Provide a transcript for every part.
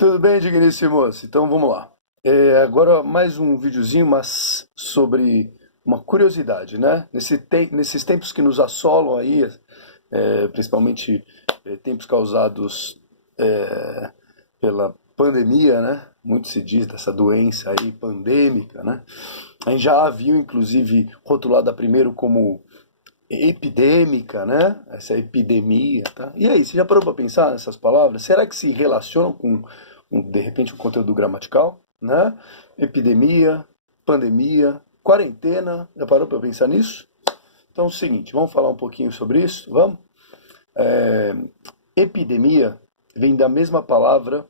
Tudo bem, digníssimos? Então vamos lá. Agora mais um videozinho, mas sobre uma curiosidade, né? Nesses tempos que nos assolam aí, principalmente tempos causados pela pandemia, né? Muito se diz dessa doença aí pandêmica, né? A gente já a viu, inclusive, rotulada primeiro como epidêmica, né? Essa epidemia, tá? E aí, você já parou para pensar nessas palavras? Será que se relacionam com, de repente, um conteúdo gramatical, né? Epidemia, pandemia, quarentena, já parou para pensar nisso? Então é o seguinte, vamos falar um pouquinho sobre isso, vamos? É, epidemia vem da mesma palavra,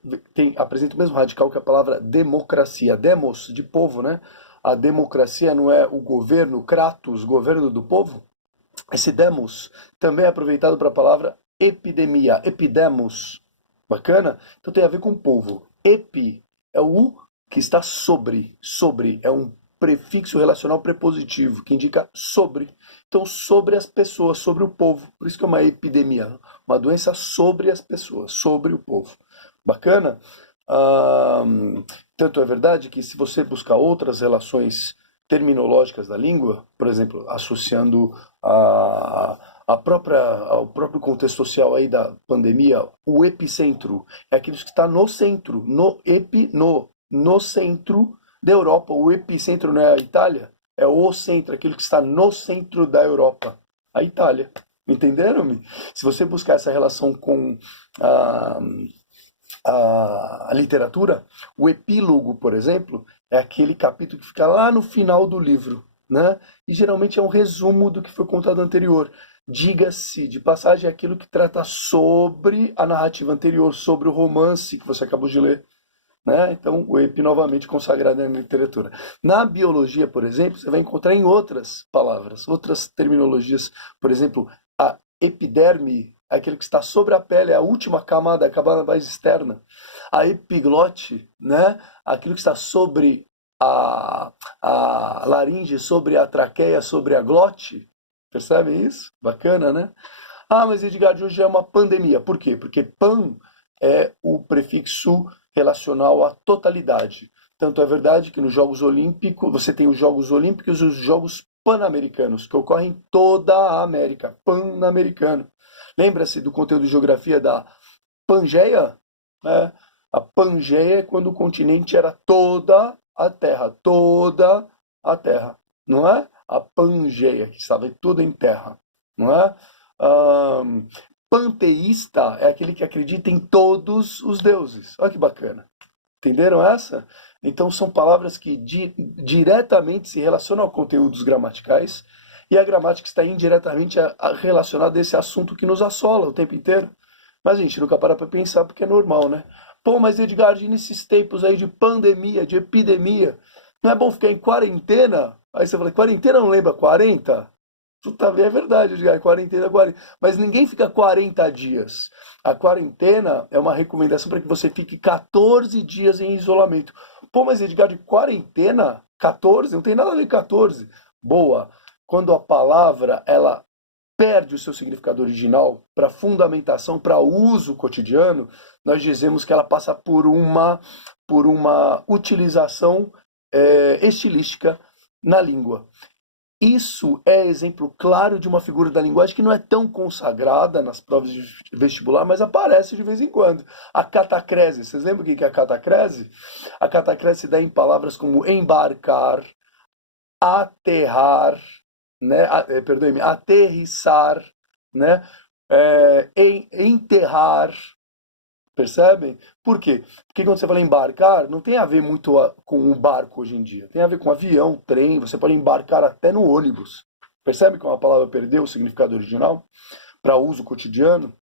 apresenta o mesmo radical que a palavra democracia. Demos, de povo, né? A democracia não é o governo, kratos, governo do povo? Esse demos também é aproveitado para a palavra epidemia, epidemos. Bacana? Então tem a ver com o povo. Epi é o U que está sobre. Sobre é um prefixo relacional prepositivo que indica sobre. Então, sobre as pessoas, sobre o povo. Por isso que é uma epidemia. Uma doença sobre as pessoas, sobre o povo. Bacana? Tanto é verdade que se você buscar outras relações terminológicas da língua, por exemplo, associando ao próprio contexto social aí da pandemia, o epicentro é aquilo que está no centro, no centro da Europa. O epicentro não é a Itália, é o centro, aquilo que está no centro da Europa, a Itália. Entenderam-me? Se você buscar essa relação com a, a literatura, o epílogo, por exemplo, é aquele capítulo que fica lá no final do livro, né? E geralmente é um resumo do que foi contado anterior. Diga-se de passagem aquilo que trata sobre a narrativa anterior, sobre o romance que você acabou de ler, né? Então, o epi novamente consagrado na literatura. Na biologia, por exemplo, você vai encontrar em outras palavras, outras terminologias. Por exemplo, a epiderme, aquele que está sobre a pele, é a última camada, a camada mais externa. A epiglote, né? Aquilo que está sobre a laringe, sobre a traqueia, sobre a glote. Percebem isso? Bacana, né? Ah, mas Edgar, hoje é uma pandemia. Por quê? Porque pan é o prefixo relacional à totalidade. Tanto é verdade que nos Jogos Olímpicos, você tem os Jogos Olímpicos e os Jogos Pan-Americanos, que ocorrem em toda a América, pan-americano. Lembra-se do conteúdo de geografia da Pangeia? É, a Pangeia é quando o continente era toda a Terra, não é? A Pangeia, que estava tudo em terra, não é? Ahn, Panteísta é aquele que acredita em todos os deuses. Olha que bacana. Entenderam essa? Então são palavras que diretamente se relacionam a conteúdos gramaticais e a gramática está indiretamente relacionada a esse assunto que nos assola o tempo inteiro. Mas a gente nunca para pensar porque é normal, né? Pô, mas Edgar, nesses tempos aí de pandemia, de epidemia, não é bom ficar em quarentena? Aí você fala, quarentena não lembra 40? Puta, é verdade, Edgar, quarentena, 40. Mas ninguém fica 40 dias. A quarentena é uma recomendação para que você fique 14 dias em isolamento. Pô, mas Edgar, de quarentena, 14? Não tem nada a ver com 14. Boa. Quando a palavra, ela perde o seu significado original para fundamentação, para uso cotidiano, nós dizemos que ela passa por uma utilização estilística na língua. Isso é exemplo claro de uma figura da linguagem que não é tão consagrada nas provas de vestibular, mas aparece de vez em quando. A catacrese. Vocês lembram o que é a catacrese? A catacrese se dá em palavras como embarcar, aterrar, né? Perdoe-me, aterrissar, né? Enterrar. Percebem? Por quê? Porque quando você fala embarcar, não tem a ver muito com um barco hoje em dia. Tem a ver com avião, trem, você pode embarcar até no ônibus. Percebe como a palavra perdeu o significado original para uso cotidiano?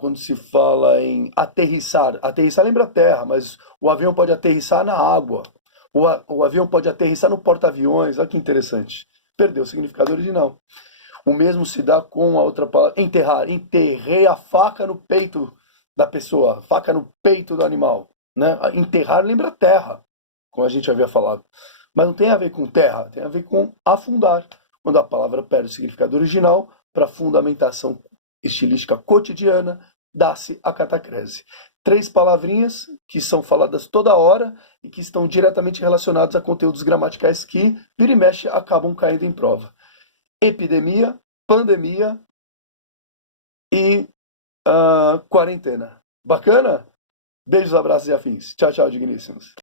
Quando se fala em aterrissar, aterrissar lembra terra, mas o avião pode aterrissar na água. O avião pode aterrissar no porta-aviões. Olha que interessante. Perdeu o significado original. O mesmo se dá com a outra palavra, enterrar. Enterrei a faca no peito da pessoa, faca no peito do animal. Né? Enterrar lembra terra, como a gente havia falado. Mas não tem a ver com terra, tem a ver com afundar. Quando a palavra perde o significado original, para fundamentação estilística cotidiana, dá-se a catacrese. 3 palavrinhas que são faladas toda hora e que estão diretamente relacionadas a conteúdos gramaticais que, vira e mexe, acabam caindo em prova. Epidemia, pandemia e quarentena. Bacana? Beijos, abraços e afins. Tchau, tchau, digníssimos.